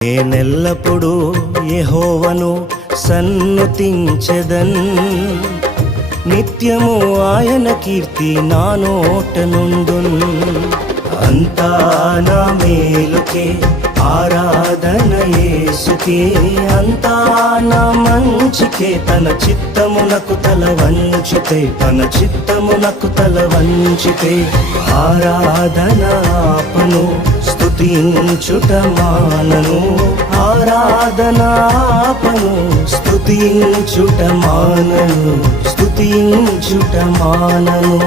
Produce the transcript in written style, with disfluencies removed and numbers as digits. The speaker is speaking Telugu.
నేనెల్లప్పుడూ యెహోవాను సన్నుతించెదన్, నిత్యము ఆయన కీర్తి నా నోట నుండున్. అంతా నా మేలుకే ఆరాధన యేసుకే, అంతా నా మంచికే. తన చిత్తమునకు తల వంచితే, తన చిత్తమునకు తల వంచితే ఆరాధన ఆపను, స్తుతించుట మానను. ఆరాధన ఆపను, స్తుతించుట మానను, స్తుతించుట మానను.